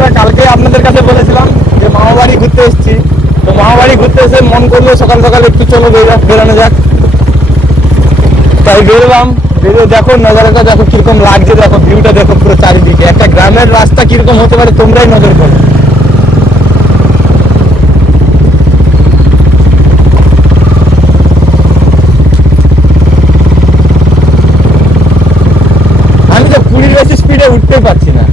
বন্ধুরা, কালকে আপনাদের কাছে বলেছিলাম যে মামাবাড়ি ঘুরতে এসেছি। তো মামাবাড়ি ঘুরতে এসে মন করলো সকাল সকাল একটু চলো বেরানো যাক, তাই বেরোলাম। বেরিয়ে দেখো নজারাটা দেখো কিরকম লাগছে, দেখো ভিউটা দেখো পুরো চারিদিকে। একটা গ্রামের রাস্তা কিরকম হতে পারে তোমরাই নজর করো। আমি তো 20 বেশি স্পিডে উঠতেই পারছি না,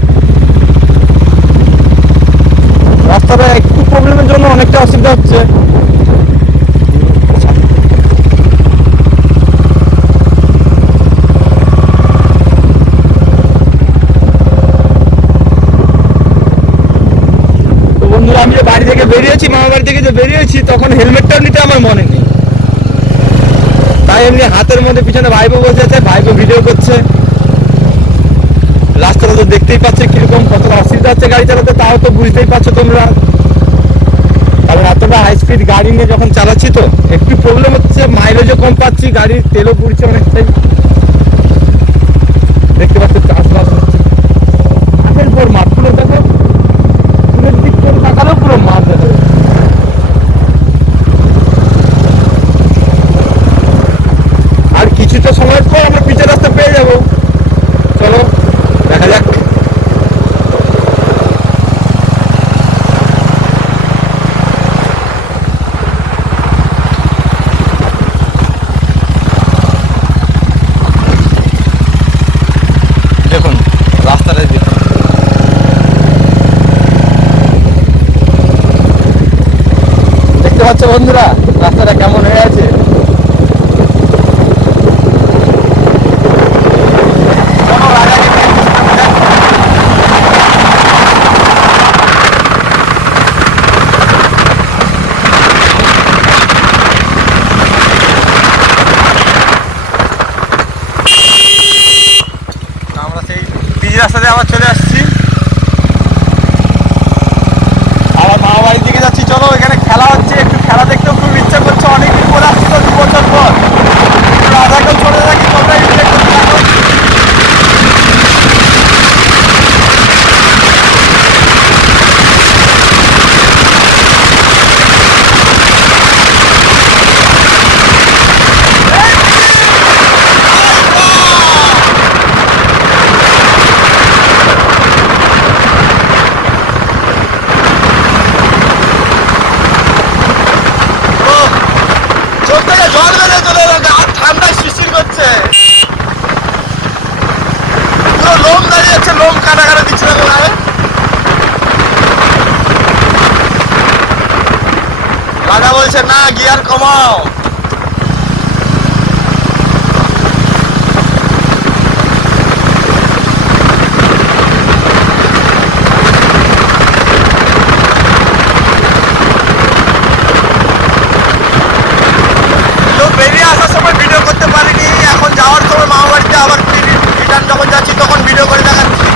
রাস্তাটা একটু প্রবলেমের জন্য অনেকটা অসুবিধা হচ্ছে। আমি যে বাড়ি থেকে বেরিয়েছি, মামা বাড়ি থেকে যে বেরিয়েছি, তখন হেলমেটটাও নিতে আমার মনে নেই। তাই এমনি হাতের মধ্যে পিছনে ভাইপো বসে আছে, ভাইপো ভিডিও করছে। রাস্তাটা তো দেখতেই পাচ্ছে কিরকম, কতটা অসুবিধা হচ্ছে গাড়ি চালাতে, তাও তো বুঝতেই পারছো তোমরা। কারণ এতটা হাই স্পিড গাড়ি নিয়ে যখন চালাচ্ছি তো একটু প্রবলেম হচ্ছে, মাইলেজও কম পাচ্ছি, গাড়ির তেলও পুড়ছে অনেকটাই। দেখতে পাচ্ছ চাষবাস হচ্ছে, মাঠের পর মাঠ, পুরো দেখো পুরো দিক করে তাকালেও পুরো মাঠ দেখা যাচ্ছে। আর কিছুটা সময় পর আমরা পিচের রাস্তা পেয়ে যাবো, চলো দেখা যাক। দেখুন রাস্তাটা দেখুন, দেখতে পাচ্ছ বন্ধুরা রাস্তাটা কেমন হয়ে আছে। আমরা সেই পিচ রাস্তাতে আবার চলে আসছি, আবার মামা বাড়ির দিকে যাচ্ছি। চলো এখানে খেলা হচ্ছে, একটু খেলা দেখতেও খুব ইচ্ছা করছে, অনেকদিন পরে আসছি তো, 2 বছর পর। রাজাকেও চলে থাকি, তোমরা এনজয় করতে থাকো। চোখ থেকে জল বেরিয়ে চলে এলাম, আর ঠান্ডায় শিশির করছে, পুরো লোম দাঁড়িয়ে যাচ্ছে, লোম কাটা কাটা দিচ্ছে না গায়ে। রাজা বলছে না গিয়ার কমাও। বেরিয়ে আসার সময় ভিডিও করতে পারিনি, এখন যাওয়ার সময় মামা বাড়িতে আবার রিটার্ন যখন যাচ্ছি তখন ভিডিও করে দেখাচ্ছি।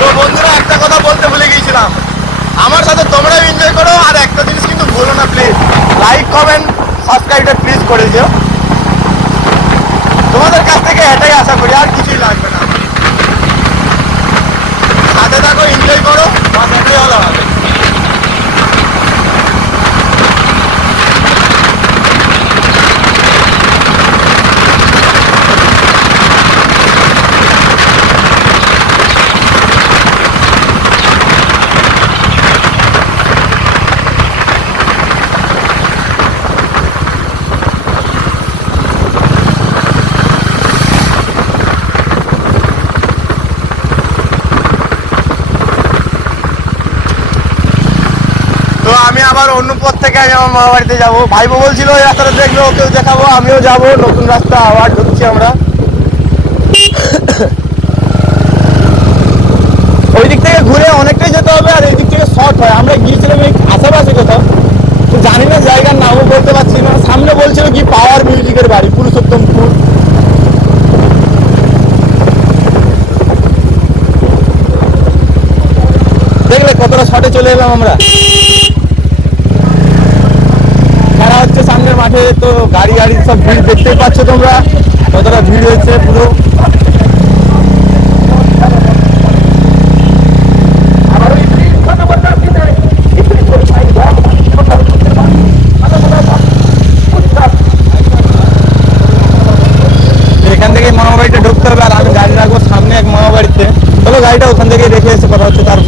তো বন্ধুরা একটা কথা বলতে ভুলে গিয়েছিলাম, আমার সাথে তোমরাও এনজয় করো। আর একটা জিনিস কিন্তু ভুলো না প্লিজ, লাইক কমেন্ট সাবস্ক্রাইবটা প্লিজ করে দিও। তোমাদের কাছ থেকে এটাই আশা করি, আর কিছুই লাগবে না। সাথে থাকো, এনজয় করো, বাস এটাই হলো আমাদের। তো আমি আবার অন্য পথ থেকে আমি আমার মামা বাড়িতে যাবো। ভাইবো বলছিল এই রাস্তাটা দেখবে, ওকেও দেখাবো, আমিও যাবো। নতুন রাস্তা আবার ঢুকছি আমরা। ওই দিক থেকে ঘুরে অনেকটাই যেতে হবে, আর এই দিক থেকে শর্ট হয়। আমরা গিয়েছিলাম এই আশেপাশে কোথাও, তো জানি না জায়গার নামও বলতে পারছি না। সামনে বলছিল কি পাওয়ার মিউজিকের বাড়ি, পুরুষোত্তমপুর। দেখলে কতটা শর্টে চলে এলাম আমরা। খেলা হচ্ছে সামনের মাঠে, তো গাড়ি গাড়ি সব ভিড় দেখতেই পাচ্ছ তোমরা। তো কতটা ভিড় হয়েছে পুরো। এখান থেকে মামা বাড়িতে ঢুকতে হবে, আর আমি গাড়ি রাখবো সামনে এক মামা বাড়িতে। চলো গাড়িটা ওখান থেকে রেখে এসে কথা হচ্ছে তারপর।